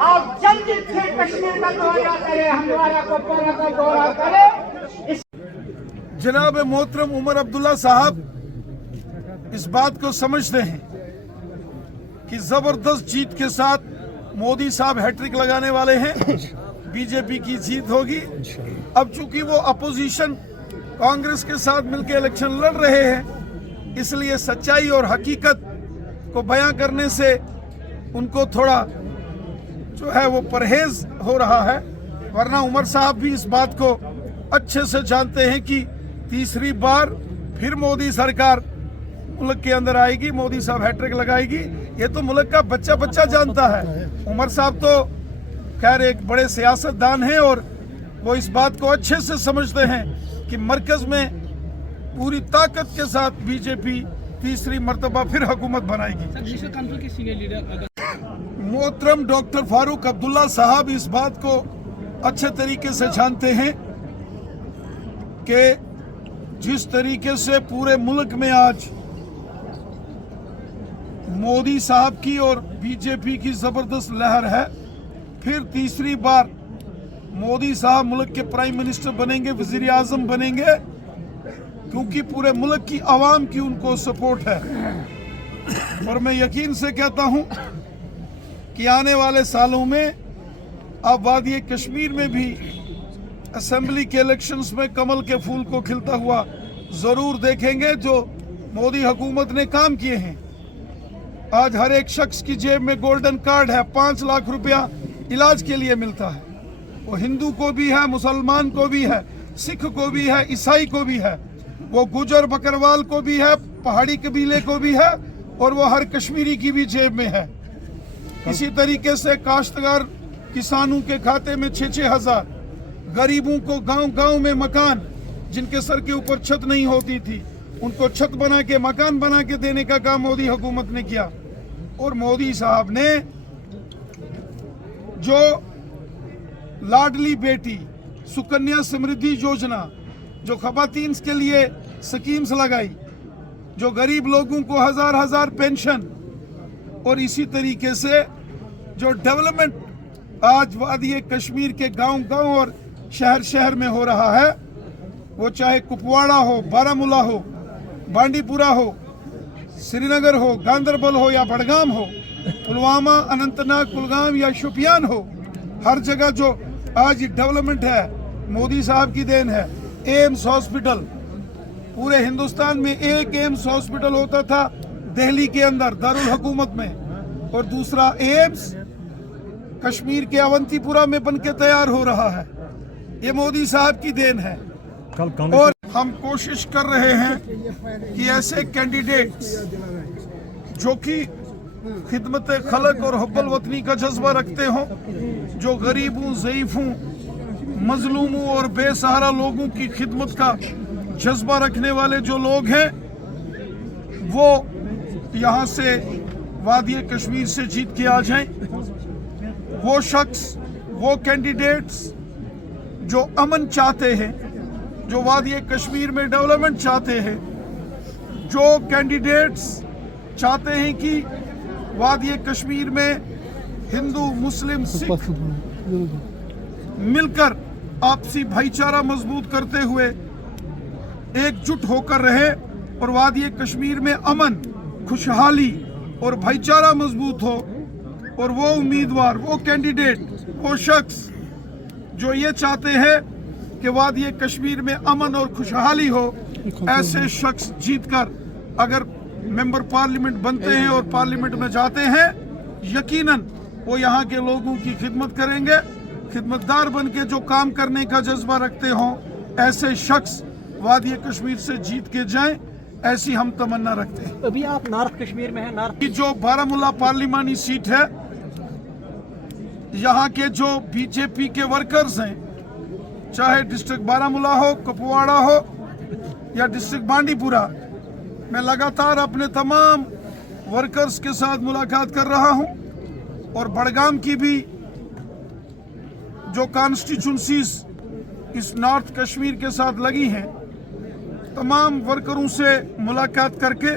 آپ جلدی سے کشمیر کا دورہ کریں، ہندوارہ کپوارہ کا دورہ کریں۔ جناب محترم عمر عبداللہ صاحب اس بات کو سمجھتے ہیں کہ زبردست جیت کے ساتھ مودی صاحب ہیٹرک لگانے والے ہیں، بی جے پی کی جیت ہوگی۔ اب چونکہ وہ اپوزیشن کانگریس کے ساتھ مل کے الیکشن لڑ رہے ہیں، اس لیے سچائی اور حقیقت کو بیاں کرنے سے ان کو تھوڑا جو ہے وہ پرہیز ہو رہا ہے، ورنہ عمر صاحب بھی اس بات کو اچھے سے جانتے ہیں کہ تیسری بار پھر مودی سرکار ملک کے اندر آئے گی، مودی صاحب ہیٹرک لگائے گی۔ یہ تو ملک کا بچہ بچہ جانتا ہے۔ عمر صاحب تو خیر ایک بڑے سیاست دان ہیں اور وہ اس بات کو اچھے سے سمجھتے ہیں کہ مرکز میں پوری طاقت کے ساتھ بی جے پی تیسری مرتبہ پھر حکومت بنائے گی۔ محترم ڈاکٹر فاروق عبداللہ صاحب اس بات کو اچھے طریقے سے جانتے ہیں کہ جس طریقے سے پورے ملک میں آج مودی صاحب کی اور بی جے پی کی زبردست لہر ہے، پھر تیسری بار مودی صاحب ملک کے پرائم منسٹر بنیں گے، وزیر اعظم بنیں گے، کیونکہ پورے ملک کی عوام کی ان کو سپورٹ ہے۔ اور میں یقین سے کہتا ہوں کہ آنے والے سالوں میں آپ وادی کشمیر میں بھی اسمبلی کے الیکشنز میں کمل کے پھول کو کھلتا ہوا ضرور دیکھیں گے جو مودی حکومت نے کام کیے ہیں۔ آج ہر ایک شخص کی جیب میں گولڈن کارڈ ہے، 5 لاکھ روپیہ علاج کے لیے ملتا ہے۔ وہ ہندو کو بھی ہے، مسلمان کو بھی ہے، سکھ کو بھی ہے، عیسائی کو بھی ہے، وہ گجر بکروال کو بھی ہے، پہاڑی قبیلے کو بھی ہے، اور وہ ہر کشمیری کی بھی جیب میں ہے۔ اسی طریقے سے کاشتکار کسانوں کے کھاتے میں 6-6 ہزار، غریبوں کو گاؤں گاؤں میں مکان، جن کے سر کے اوپر چھت نہیں ہوتی تھی ان کو چھت بنا کے مکان بنا کے دینے کا کام مودی حکومت نے کیا۔ اور مودی صاحب نے جو لاڈلی بیٹی سکنیا سمردھی یوجنا، جو خواتین کے لیے سکیمز لگائی، جو غریب لوگوں کو ہزار پینشن، اور اسی طریقے سے جو ڈیولپمنٹ آج وادی کشمیر کے گاؤں گاؤں اور شہر شہر میں ہو رہا ہے، وہ چاہے کپواڑہ ہو، بارامولہ ہو، بانڈی پورہ ہو، سری نگر ہو، گاندربل ہو یا بڑگام ہو، پلوامہ، اننت ناگ، کلگام یا شوپیان ہو، ہر جگہ جو آج ڈیولپمنٹ ہے مودی صاحب کی دین ہے۔ ایمز ہاسپٹل، پورے ہندوستان میں ایک ایمز ہاسپٹل ہوتا تھا دہلی کے اندر دارالحکومت میں، اور دوسرا ایمز کشمیر کے اونتی پورہ میں بن کے تیار ہو رہا ہے۔ یہ مودی صاحب کی دین ہے۔ اور ہم کوشش کر رہے ہیں کہ ایسے کینڈیڈیٹس جو کہ خدمت خلق اور حب الوطنی کا جذبہ رکھتے ہوں، جو غریبوں، ضعیفوں، مظلوموں اور بے سہارا لوگوں کی خدمت کا جذبہ رکھنے والے جو لوگ ہیں، وہ یہاں سے وادی کشمیر سے جیت کے آ جائیں۔ وہ شخص، وہ کینڈیڈیٹس جو امن چاہتے ہیں، جو وادی کشمیر میں ڈیولپمنٹ چاہتے ہیں، جو کینڈیڈیٹس چاہتے ہیں کہ وادی کشمیر میں ہندو، مسلم، سکھ مل کر آپسی بھائی چارہ مضبوط کرتے ہوئے ایک جٹ ہو کر رہے اور وادی کشمیر میں امن، خوشحالی اور بھائی چارہ مضبوط ہو، اور وہ امیدوار، وہ کینڈیڈیٹ، وہ شخص جو یہ چاہتے ہیں کہ وادی کشمیر میں امن اور خوشحالی ہو، ایسے شخص جیت کر اگر ممبر پارلیمنٹ بنتے ہیں اور پارلیمنٹ میں جاتے ہیں، یقیناً وہ یہاں کے لوگوں کی خدمت کریں گے۔ خدمتدار بن کے جو کام کرنے کا جذبہ رکھتے ہوں، ایسے شخص وادی کشمیر سے جیت کے جائیں، ایسی ہم تمنا رکھتے ہیں۔ ابھی آپ نارتھ کشمیر میں ہیں، نارتھ جو بارامولہ پارلیمانی سیٹ ہے، یہاں کے جو بی جے پی کے ورکرز ہیں، چاہے ڈسٹرکٹ بارامولہ ہو، کپواڑہ ہو یا ڈسٹرکٹ بانڈی پورہ، میں لگاتار اپنے تمام ورکرز کے ساتھ ملاقات کر رہا ہوں، اور بڑگام کی بھی جو کانسٹیچوئنسیز اس نارتھ کشمیر کے ساتھ لگی ہیں، تمام ورکروں سے ملاقات کر کے